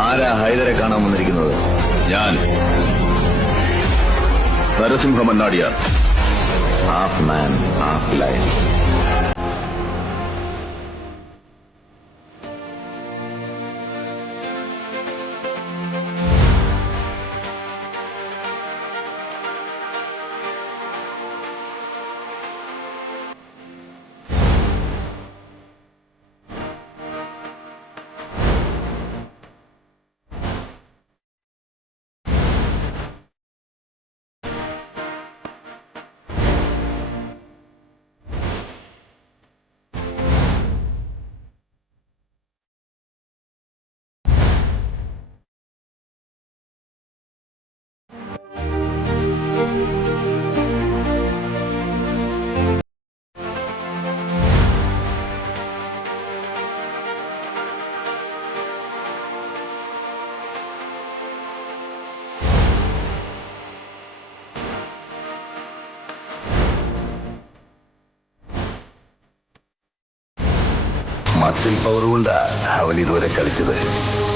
ആരാ ഹൈദരെ കാണാൻ വന്നിരിക്കുന്നത്? ഞാൻ നരസിംഹ മന്നാടിയാർ. ഹാഫ് മാൻ ഹാഫ് ലൈൻ. മസിൽ പവർ കൊണ്ടാ അവൻ ഇതുവരെ കളിച്ചത്.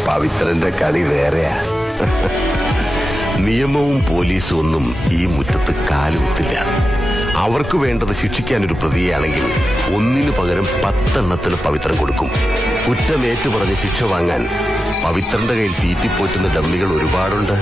പവിത്രന്റെ കളി വേറെയാ. നിയമവും പോലീസും ഒന്നും ഈ മുറ്റത്ത് കാലുകുത്തില്ല. അവർക്ക് വേണ്ടത് ശിക്ഷിക്കാനൊരു പ്രതിയാണെങ്കിൽ ഒന്നിനു പകരം 10 എണ്ണത്തിന് പവിത്രൻ കൊടുക്കും. കുറ്റമേറ്റു പറഞ്ഞ് ശിക്ഷ വാങ്ങാൻ പവിത്രന്റെ കയ്യിൽ തീറ്റിപ്പോറ്റുന്ന ഡമ്മികൾ ഒരുപാടുണ്ട്.